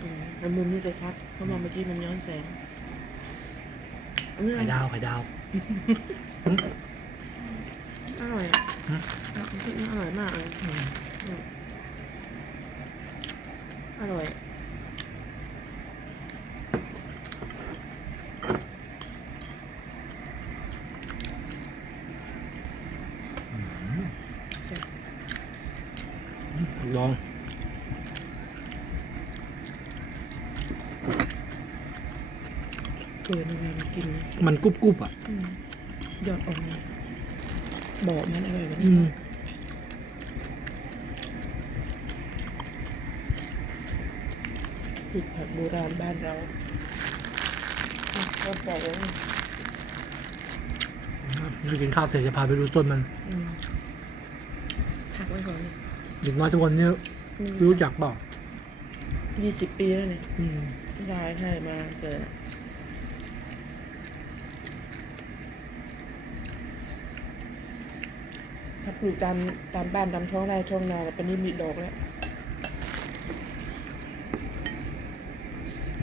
อืมแล้วมุมนี้จะชัดเพราะว่าเมื่อกี้มันย้อนแสงอืมไข่ดาวไข่ดาว อร่อยอะน้ำพริกนี่อร่อยมากเลยอืมอืมอร่อยแซ่บ ลอง เปิดยังไงมากินนะมันกรุบกรุบอะ อืมยอดอ่อนนะบอกมันอร่อยกว่าอืนี้ม ปลูกผักโบราณบ้านเราอะก็แปลกเลยเรากินข้าวเสร็จจะพาไปดูต้นมันอืมพักไว้ก่อนเด็กน้อยทุกวันนี้รู้จักเปล่ายี่สิบปีแล้วเนี่ยอืม ยายให้มาเกิดถ้า ปลูกตามตามบ้านตามท้องไร่ท้องนาแบบนี้มีดอกแล้ว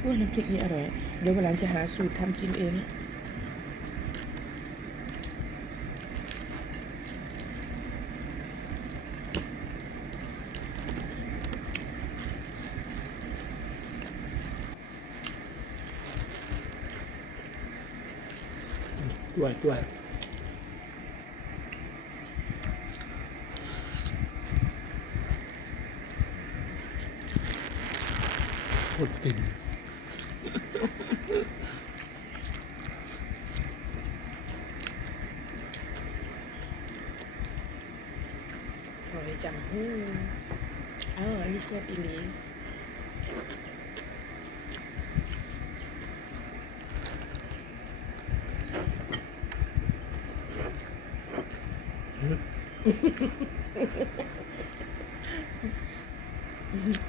อุ้ยน้ำพริกนี่อร่อย เดี๋ยววันหลังจะหาสูตรทำกินเองนะด้วยด้ว ยโคตรฟิน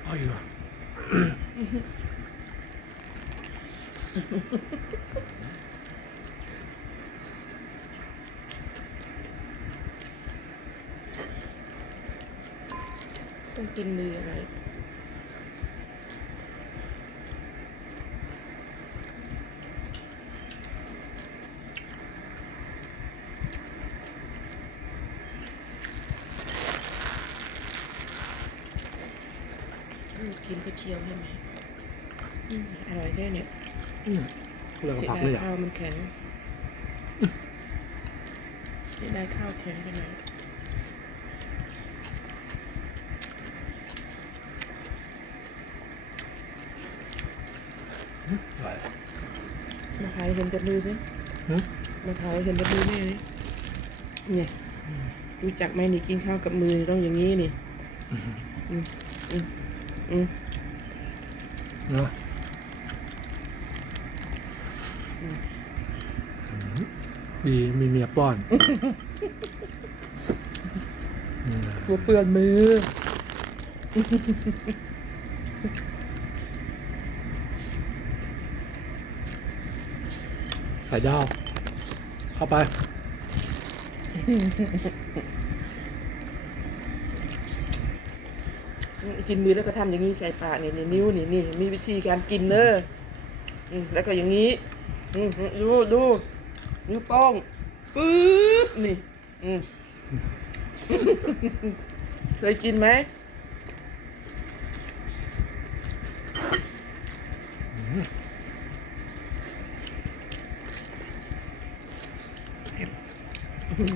อร่อ ต้องกินมืออะไรกินกระเทียมใช่ไหม อืมอร่อยด้วยเนี่ยอืมเหลือเสียผักดาเลยยอะข้าวมันแข็งเสียดายข้าวแข็งไปหน่อยอร่อยมาขายเห็นกับมือสิหืมมาขายเห็นกับมือแม่นี่เนี่ยรู้จักไหมนี่กินข้าวกับมือต้องอย่างนี้นี่อืมอืมอืมเนาะ ดีมีเมียป้อนอืมตัวเปื้อนมือไข่ดาวเข้าไป กินมือแล้วก็ทำอย่างนี้ใส่ปากนี่นี่นิ้วนี่นี่มีวิธีการกินเนอะอืมแล้วก็อย่างนี้อืมดูดู นิ้วโป้งปึ๊บนี่ อืมเคยกินไหม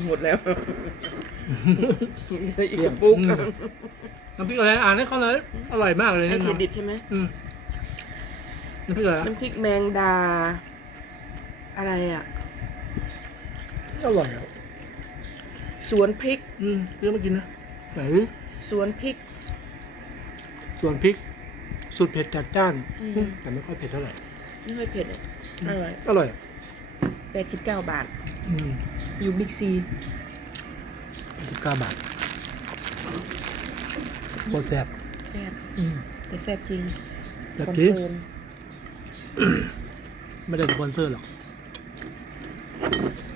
หมดแล้วเหลืออีกกระปุกอืมน้ำพริกอะไรอ่านให้เขาเลยอร่อยมากเลยให้เนี่ยเครนะดิตใช่ไหมอืมน้ำพริกอะไรอะน้ำพริกแมงดา อะไรอะ อร่อยอะสวนพริกอืมเรื่องมากินนะไหนสวนพริก ส่วนพริกสุดเผ็ดจัดจ้านอืมอืม แต่ไม่ค่อยเผ็ดเท่าไหร่ไม่ค่อยเผ็ดอะอร่อยอร่อยแปดสิบเก้าบาท อืมอยู่บิ๊กซีสิบเก้าบาทโคตรแซ่บแซ่บอืมแต่แซ่บจริงแบบคอนกินเฟิร์มไม่ได้สปอนเซอร์หรอก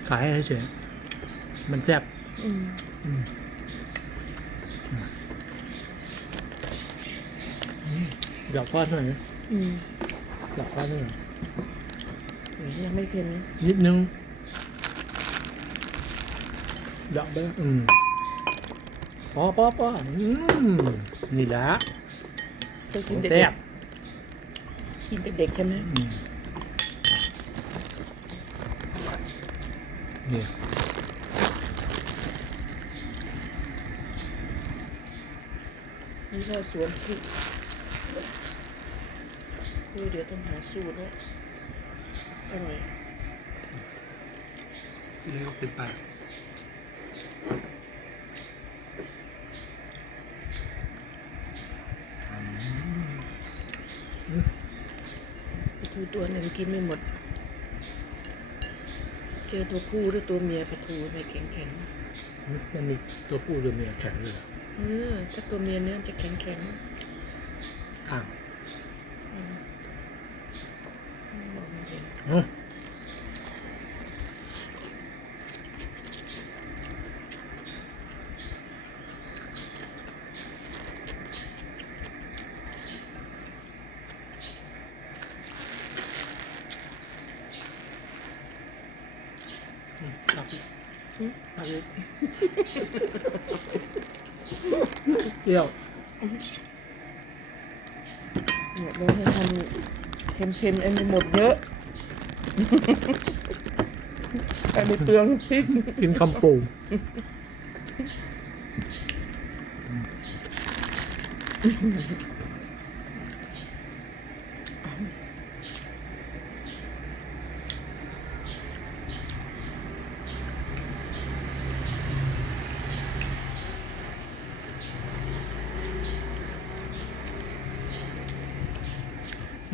ขายให้เฉยๆมันแซ่บอืมอืมอยากทอดหน่อยไหมอืมอยากทอดหน่อยยังไม่เค็มนะนิดนึงอยากไปอืมปอปอปออืมนี่แหละเคยกินเด็แซ่บกๆกินเด็กๆใช่ไหม อืมเนี่ยนี่ก็สวนพริกเฮ้ยเดี๋ยวต้องหาสูตรแล้วอร่อยที่นี่ก็เป็นปลาปลาทูตัวหนึ่งกินไม่หมด เจอตัวผู้หรือตัวเมียปลาทูในแข็งแข็งมันมีตัวผู้หรือเมียแข็งเลยเหรอๆเออถ้าตัวเมียเนื้อมันจะแข็งแข็งข้างๆอืมบอกไม่เห็น อืมอืมตับอีก อืม ตับอีก เปรี้ยวเนี่ยเราให้ทำเค็มๆไอ้นี่หมดเยอะไอ้นี่เปลืองพริกกินคำปู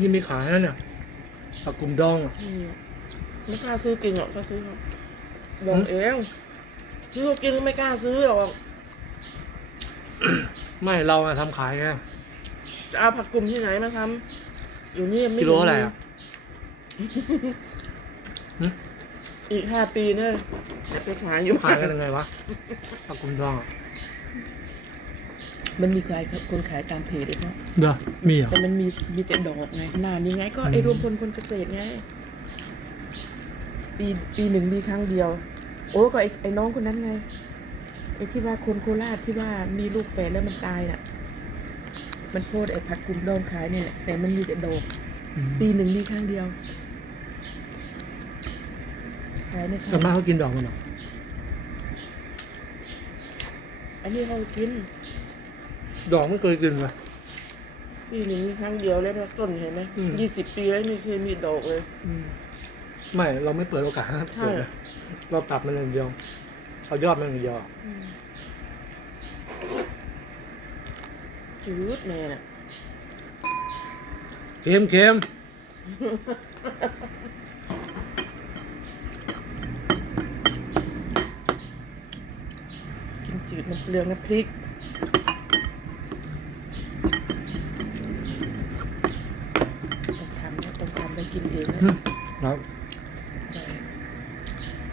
นี่มีขายนะเนี่ยปลากลุ่มดองอะอืมไม่กล้าซื้อกินหรอกถ้าซื้อหรอกลองเองซื้อกินก็ไม่กล้าซื้อหรอกไม่เราอะทำขายไงจะเอาผักกลุ่มที่ไหนมาทำอยู่นี่ไม่กิโลอะไรอะอีกห้าปีเนี่ยจะไปขายอยู่ขายกันยังไงวะปลากลุ่มดองอะ มันมีขายครับคนขายตามเพจเลยเนาะเด้อมีเหรอแต่มันมีมีแต่ดอกไงหน้านี่ไง ก็อืมไอรวมพลคนเกษตรไง ปีปีหนึ่งมีครั้งเดียว โอ้ก็ไอไอน้องคนนั้นไงไอที่ว่าคนโคราชที่ว่ามีลูกแฝดแล้วมันตายน่ะ มันโพดไอผัดกลุ่มดองขายเนี่ยแหละแต่มันมีแต่ดอก อืมปีหนึ่งมีครั้งเดียวขายไม่ขาส่วนยมากเขากินดอกมันเหรออันนี้เขากิน ดอกไม่เคยกินเลย ปีหนึ่งมีครั้งเดียวแล้วนะต้นเห็นไหมอืม ยี่สิบปีแล้วไม่เคยมีดอกเลยไม่เราไม่เปิดโอกาสให้ใช่เปิดเลยเราตัดมันอย่างเดียวเอายอดมันอย่างเดียวอะจืดแน่น่ะเค็มเค็มกินจืดมันเปลืองน้ำพริก